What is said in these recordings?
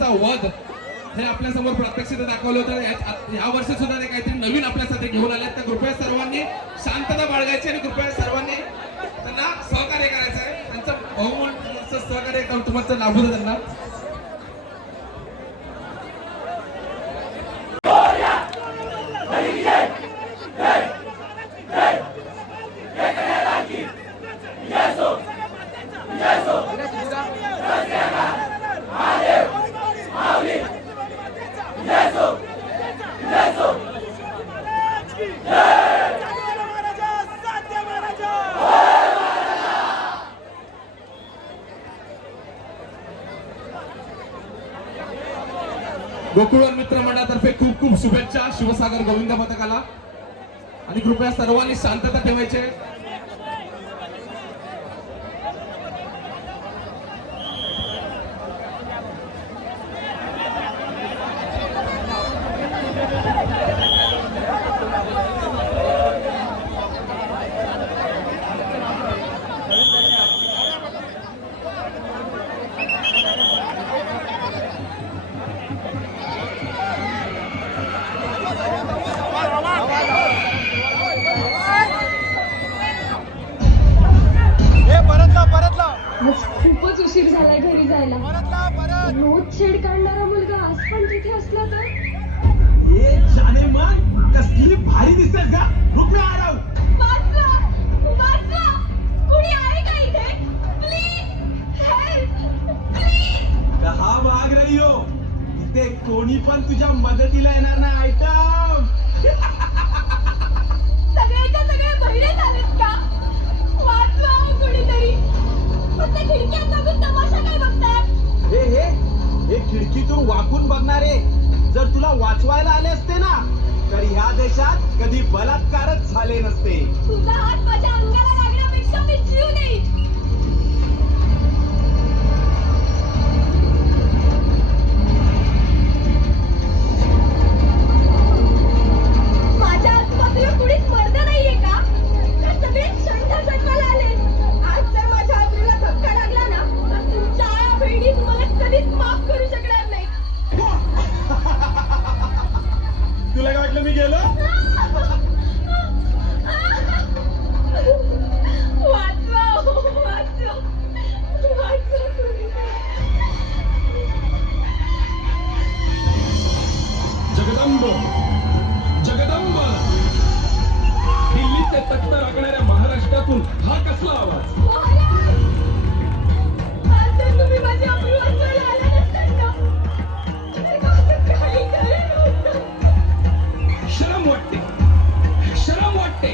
रावणाचा वध हे आपल्या समोर प्रत्यक्षित दाखवलं होतं। या वर्षी सुद्धा ते काहीतरी नवीन आपल्यासाठी घेऊन आले, तर कृपया सर्वांनी शांतता बाळगायची आणि कृपया सर्वांनी त्यांना सहकार्य करायचं आहे। त्यांचं बहुमूल्य सहकार्य तुमचं लाभू दे त्यांना। गोकुळवन मित्र मंडळातर्फे खूप खूप शुभेच्छा शिवसागर गोविंद पथकाला, आणि कृपया सर्वांनी शांतता ठेवायची। खूपच उशीर झालाय घरी जायला। रोज छेड काढणारा मुलगा आज पण तिथे असला तर? ये जाने मन कसली भारी दिसतेस का? रुक मी आ रहा हूं। वाचवा! कुणी आहे का इथे? Please help, please! कहा भाग रही हो? इथे कोणी पण तुझ्या मदतीला येणार नाही आयटम। सगळ्याच्या सगळे बहिरे झालेत का? वाचवा हो कुणीतरी! फक्त खिडक्यात बघून तमाशा काय बघताय? हे खिडकीतून वाकून बघणारे जर तुला वाचवायला आले असते ना, तर ह्या देशात कधी बलात्कारच झाले नसते। तुझा हात माझ्या अंगाला लागण्यापेक्षा मी जीव देईन। माझ्या आजूबाजूला कुणीच मर्द नाहीये का? तर सगळे षंड जन्माला आले। आज जर माझ्या आजूला धक्का लागला ना, तर तुमच्या आया बहिणी तुम्हाला कधीच माफ करू शकणार नाही। तुला काय वाटलं मी गेलो? वाचवा, वाचवा, वाचवा तुम्ही। जगदंब जगदंब, दिल्लीचे तख्त राखणाऱ्या महाराष्ट्रातून हा कसला आवाज? आज जर तुम्ही माझी अब्रू वाचवायला आला नसतात ना, तर माझं काही खरं नव्हतं। शरम वाटते, शरम वाटते।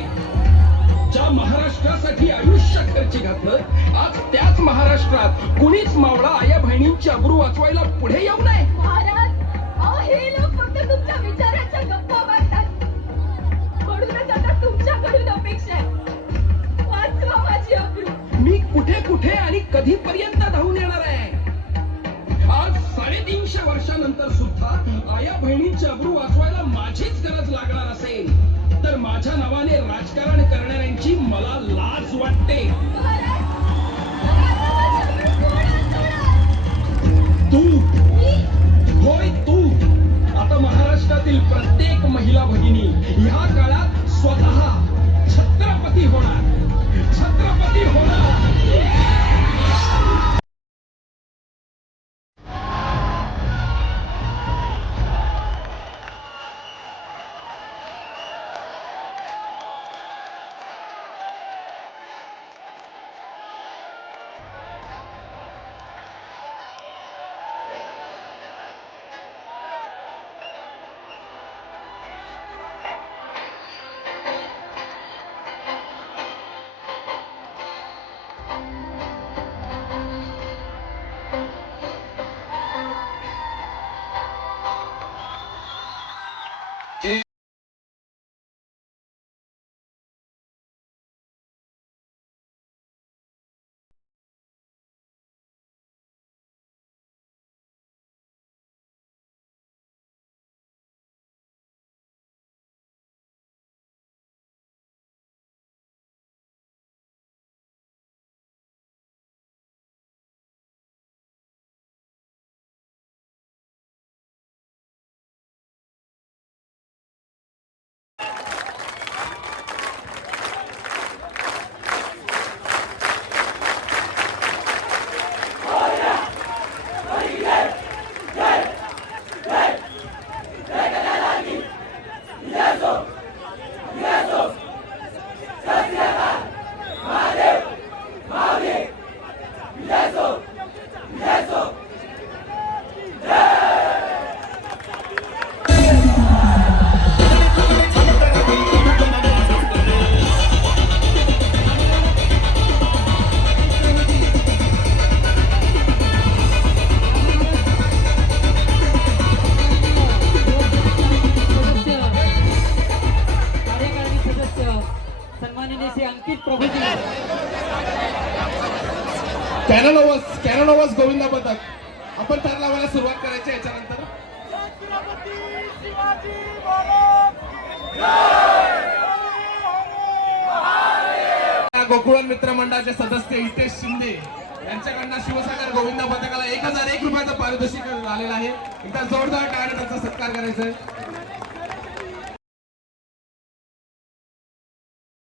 ज्या महाराष्ट्रासाठी आयुष्य खर्ची घातलं, आज त्याच महाराष्ट्रात कुणीच मावळा आया बहिणींची अब्रू वाचवायला पुढे येऊ नये। महाराज, अहो हे लोक फक्त तुमच्या विचाराच्या गप्पा मारतात, म्हणूनच आता तुमच्याकडून अपेक्षा आहे, वाचवा माझी अब्रू। मी कुठे कुठे आणि कधीपर्यंत धावून येणार आहे? आज 350 वर्षानंतर सुद्धा आया बहिणींची अब्रू वाचवायला माझीच गरज लागणार असेल, तर माझ्या नावाने राजकारण करणाऱ्यांची मला लाज वाटते। महाराज, आता माझी अब्रू कोण वाचवणार? तू, मी? होय तू। आता महाराष्ट्रातील प्रत्येक महिला भगिनी ह्या काळात स्वतः छत्रपती होणार, छत्रपती होणार। कॅनोनोवस गोविंदा पथक आपण तर लावायला सुरुवात करायची याच्यानंतर. गोकुळन मित्र मंडळाचे सदस्य हितेश शिंदे यांच्याकडनं शिवसागर गोविंदा पथकाला 1001 रुपयाचं पारितोषिक आलेलं आहे. एकदा जोरदार टाळ्याने त्यांचा सत्कार करायचा आहे.